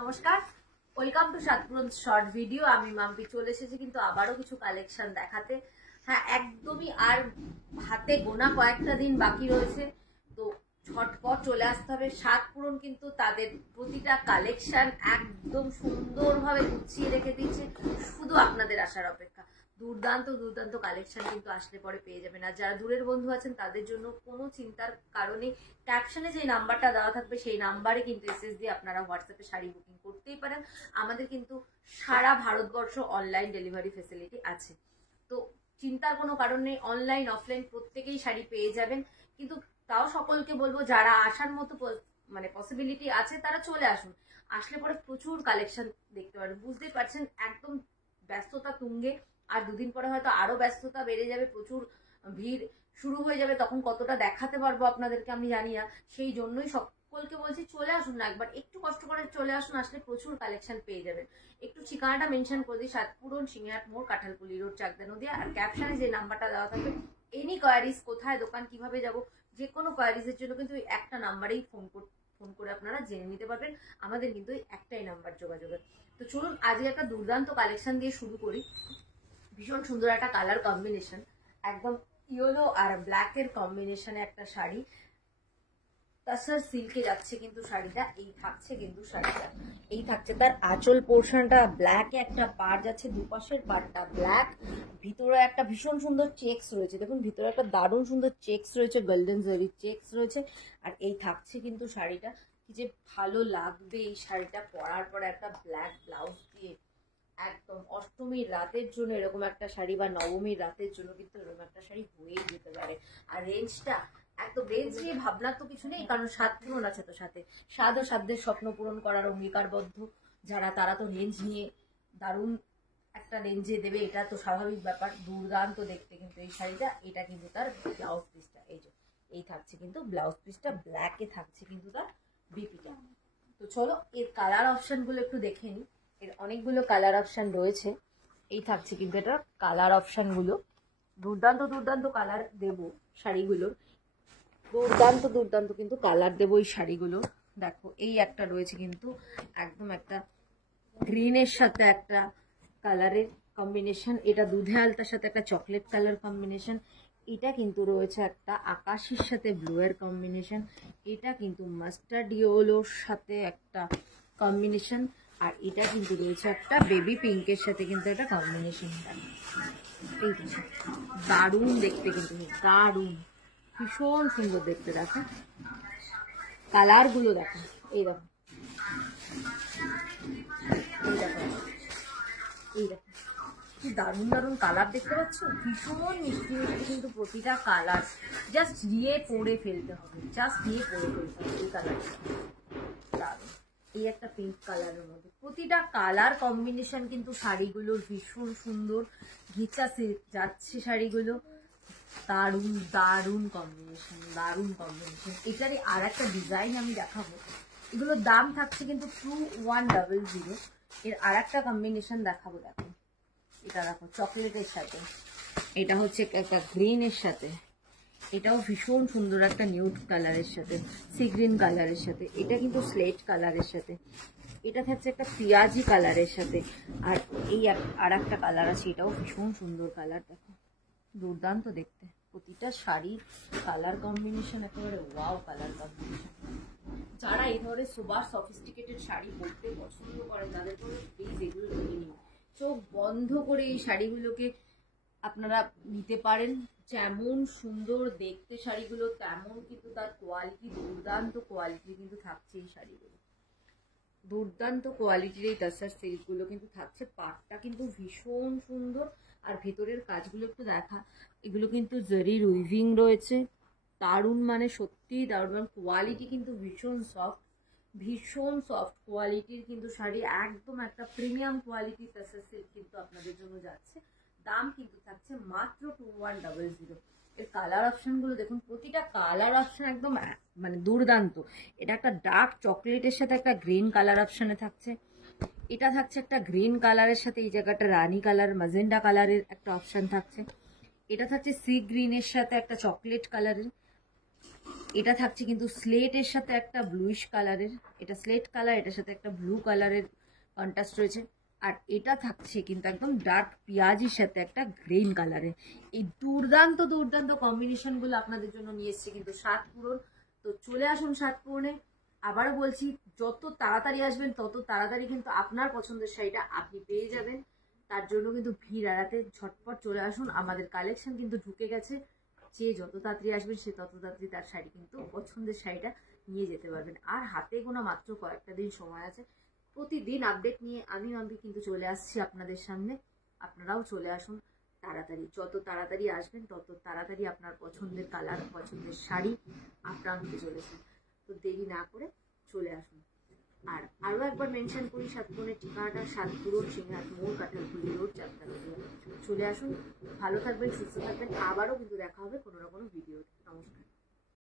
নমস্কার, welcome to সাতপুরন short video. আমি মাম্পি চলে এসেছি কিন্তু আবারও কিছু কালেকশন দেখাতে। হ্যাঁ, একদমই আর হাতে গোনা কয়েকটা দিন বাকি রয়েছে, তো ঝটপট চলে আসতে হবে। সাতপুরন কিন্তু তাদের প্রতিটা কালেকশন একদম সুন্দরভাবে গুছিয়ে রেখে দিচ্ছে, শুধু আপনাদের আসার অপেক্ষা। দুর্দান্ত দুর্দান্ত কালেকশন কিন্তু আসলে পরে পেয়ে যাবেন। আর যারা দূরের বন্ধু আছেন তাদের জন্য কোনো চিন্তার কারণে ক্যাপশনে যে নাম্বারটা দেওয়া থাকবে সেই নাম্বারে কিন্তু এসএস দিয়ে আপনারা হোয়াটসঅ্যাপে শাড়ি বুকিং করতেই পারেন। আমাদের কিন্তু সারা ভারতবর্ষ অনলাইন ডেলিভারি ফেসিলিটি আছে, তো চিন্তার কোনো কারণ নেই। অনলাইন অফলাইন প্রত্যেকেই শাড়ি পেয়ে যাবেন, কিন্তু তাও সকলকে বলবো যারা আসার মতো মানে পসিবিলিটি আছে তারা চলে আসুন। আসলে পরে প্রচুর কালেকশন দেখতে পারেন। বুঝতেই পারছেন একদম ব্যস্ততা তুঙ্গে, আর দুদিন পরে হয়তো আরো ব্যস্ততা বেড়ে যাবে, প্রচুর ভিড় শুরু হয়ে যাবে। তখন কতটা দেখাতে পারবো আপনাদেরকে আমি জানি না, সেই জন্যই সকলকে বলছি চলে আসুন না, একবার একটু কষ্ট করে চলে আসুন, আসলে প্রচুর কালেকশন পেয়ে যাবেন। একটু ঠিকানাটা মেনশন করে দিই, সাতপুরন সিংহাট মোড়, কাঁঠালপুলি রোড, চাকদা নদিয়া। আর ক্যাপশনে যে নাম্বারটা দেওয়া থাকবে, এনি কোয়ারিজ, কোথায় দোকান, কিভাবে যাব, যে কোনো কোয়ারিজের জন্য কিন্তু একটা নাম্বারেই ফোন করে আপনারা জেনে নিতে পারবেন। আমাদের কিন্তু একটাই নাম্বার যোগাযোগের। তো চলুন আজকে একটা দুর্দান্ত কালেকশন দিয়ে শুরু করি। ভীষণ সুন্দর একটা কালার কম্বিনেশন, একদম ইয়েলো আর ব্ল্যাক এর কম্বিনেশনে একটা শাড়ি, তাসার সিল্কে যাচ্ছে কিন্তু শাড়িটা। এই থাকছে কিন্তু শাড়িটা, এই থাকছে তার আঁচল পোর্শনটা ব্ল্যাকে, একটা পাড় যাচ্ছে, দুপাশের পাড়টা ব্ল্যাক, ভিতরে একটা ভীষণ সুন্দর চেক্স রয়েছে। দেখুন ভিতরে একটা দারুণ সুন্দর চেক্স রয়েছে, গোল্ডেন জরি চেক্স রয়েছে। আর এই থাকছে কিন্তু শাড়িটা। কি যে ভালো লাগবে এই শাড়িটা পরার পর একটা ব্ল্যাক ব্লাউজ দিয়ে। একদম অষ্টমীর রাতের জন্য এরকম একটা শাড়ি, বা নবমীর রাতের জন্য কিন্তু এরকম একটা শাড়ি হয়েই যেতে পারে। আর রেঞ্জটা একদম, রেঞ্জ নিয়ে ভাবনার তো কিছু নেই, কারণ সাতপুরন আছে তো সাথে। স্বাদ ও সাধ্যের স্বপ্ন পূরণ করার অঙ্গীকারবদ্ধ যারা, তারা তো রেঞ্জ নিয়ে দারুণ একটা রেঞ্জে দেবে, এটা তো স্বাভাবিক ব্যাপার। দুর্দান্ত দেখতে কিন্তু এই শাড়িটা। এটা কিন্তু তার ব্লাউজ পিসটা, এই যে এই থাকছে কিন্তু ব্লাউজ পিসটা, ব্ল্যাকে থাকছে কিন্তু তার বিপিটা। তো চলো এর কালার অপশন গুলো একটু দেখে নিই। এর অনেকগুলো কালার অপশন রয়েছে। এই থাকছে কিন্তু এটা কালার অপশন গুলো। দুর্দান্ত দুর্দান্ত কালার দেবো শাড়িগুলোর, দুর্দান্ত দুর্দান্ত কিন্তু কালার দেবো এই শাড়িগুলো। দেখো এই একটা রয়েছে কিন্তু একদম একটা গ্রিনের সাথে একটা কালারের কম্বিনেশন, এটা দুধে আলতার সাথে একটা চকলেট কালার কম্বিনেশন। এটা কিন্তু রয়েছে একটা আকাশের সাথে ব্লু এর কম্বিনেশন। এটা কিন্তু মাস্টার্ড ইয়েলোর সাথে একটা কম্বিনেশন। আর এটা কিন্তু রয়েছে একটা বেবি পিঙ্কের সাথে কিন্তু একটা কম্বিনেশন। এই দারুণ দেখতে কিন্তু, দারুণ ভীষণ সুন্দর দেখতে। দেখো কালার গুলো, দেখো এই দেখো, এই দেখো, এই দেখো কি দারুণ দারুণ কালার দেখতে পাচ্ছ, ভীষণ মিষ্টি মিষ্টি কিন্তু প্রতিটা কালার। জাস্ট গিয়ে পরে ফেলতে হবে, জাস্ট গিয়ে পরে ফেলতে হবে এই কালারটা। দারুণ, এই একটা পিঙ্ক কালারের মধ্যে প্রতিটা কালার কম্বিনেশন কিন্তু শাড়িগুলোর ভীষণ সুন্দর। ঘিচা সিল্ক যাচ্ছে শাড়িগুলো, দারুণ দারুণ কম্বিনেশন, দারুণ কম্বিনেশন। এটারই আর একটা ডিজাইন আমি দেখাবো। এগুলোর দাম থাকছে কিন্তু 2100। এর আর একটা কম্বিনেশন দেখাবো। দেখো এটা, দেখো চকলেটের সাথে, এটা হচ্ছে একটা গ্রিনের সাথে, এটাও ভীষণ সুন্দর একটা নিউড কালারের সাথে, সি গ্রিন কালারের সাথে, এটা কিন্তু স্লেট কালারের সাথে, এটা থাকছে একটা পিয়াজি কালারের সাথে। আর এই আর একটা কালার আছে, এটাও ভীষণ সুন্দর কালার। দেখো দুর্দান্ত দেখতে প্রতিটা শাড়ির কালার কম্বিনেশন, একেবারে ওয়াও কালার কম্বিনেশন। যারা এই ধরনের সুপার সফিস্টিকেটেড শাড়ি পরতে পছন্দ করে তাদের জন্য প্লিজ এগুলো নিয়ে নিন। চোখ বন্ধ করে এই শাড়িগুলোকে আপনারা নিতে পারেন। যেমন সুন্দর দেখতে শাড়িগুলো, তেমন কিন্তু তার কোয়ালিটি, দুর্দান্ত কোয়ালিটি কিন্তু থাকছে এই শাড়িগুলো। দুর্দান্ত কোয়ালিটির এই তাসার সিল্কগুলো কিন্তু থাকছে। পাটটা কিন্তু ভীষণ সুন্দর, আর ভেতরের কাজগুলো একটু দেখা। এগুলো কিন্তু জরির উইভিং রয়েছে, দারুণ মানে সত্যি দারুণ। কোয়ালিটি কিন্তু ভীষণ সফট, ভীষণ সফট কোয়ালিটির কিন্তু শাড়ি, একদম একটা প্রিমিয়াম কোয়ালিটির তাসার সিল্ক কিন্তু আপনাদের জন্য যাচ্ছে। দাম কিন্তু থাকছে মাত্র 2100। এর কালার অপশন গুলো দেখুন, প্রতিটা কালার অপশন একদম মানে দুর্দান্ত। এটা একটা ডার্ক চকলেটের সাথে একটা গ্রিন কালার অপশনে থাকছে, এটা থাকছে একটা গ্রিন কালারের সাথে এই জায়গাটা রানী কালার ম্যাজেন্ডা কালারের একটা অপশন থাকছে, এটা থাকছে সি গ্রিনের সাথে একটা চকলেট কালারের, এটা থাকছে কিন্তু স্লেটের সাথে একটা ব্লুইশ কালারের, এটা স্লেট কালার, এটার সাথে একটা ব্লু কালারের কন্ট্রাস্ট রয়েছে। আর এটা থাকছে কিন্তু একদম ডার্ক পেঁয়াজির সাথে একটা গ্রিন কালারের। এই দুর্দান্ত দুর্দান্ত কম্বিনেশনগুলো আপনাদের জন্য নিয়ে এসছে কিন্তু সাত পূরণ। তো চলে আসুন সাত পূরণে। আবারও বলছি, যত তাড়াতাড়ি আসবেন তত তাড়াতাড়ি কিন্তু আপনার পছন্দের শাড়িটা আপনি পেয়ে যাবেন। তার জন্য কিন্তু ভিড় এড়াতে ঝটপট চলে আসুন। আমাদের কালেকশন কিন্তু ঢুকে গেছে, যে যত তাড়াতাড়ি আসবেন সে তত তাড়াতাড়ি তার শাড়ি কিন্তু পছন্দের শাড়িটা নিয়ে যেতে পারবেন। আর হাতে গোনা মাত্র কয়েকটা দিন সময় আছে। প্রতিদিন আপডেট নিয়ে আমি মাম্পি কিন্তু চলে আসছি আপনাদের সামনে। আপনারাও চলে আসুন তাড়াতাড়ি, যত তাড়াতাড়ি আসবেন তত তাড়াতাড়ি আপনার পছন্দের কালার, পছন্দের শাড়ি আপনার নিতে চলেছেন। তো দেরি না করে চলে আসুন। আর আরও একবার মেনশন করি, সাতপুরের ঠিকানাটা সাতপুর সিংহাট মোড়, কাঁঠালপুলি রোড, চারতলা। চলে আসুন, ভালো থাকবেন, সুস্থ থাকবেন। আবারও কিন্তু দেখা হবে কোনো না কোনো ভিডিওতে। নমস্কার।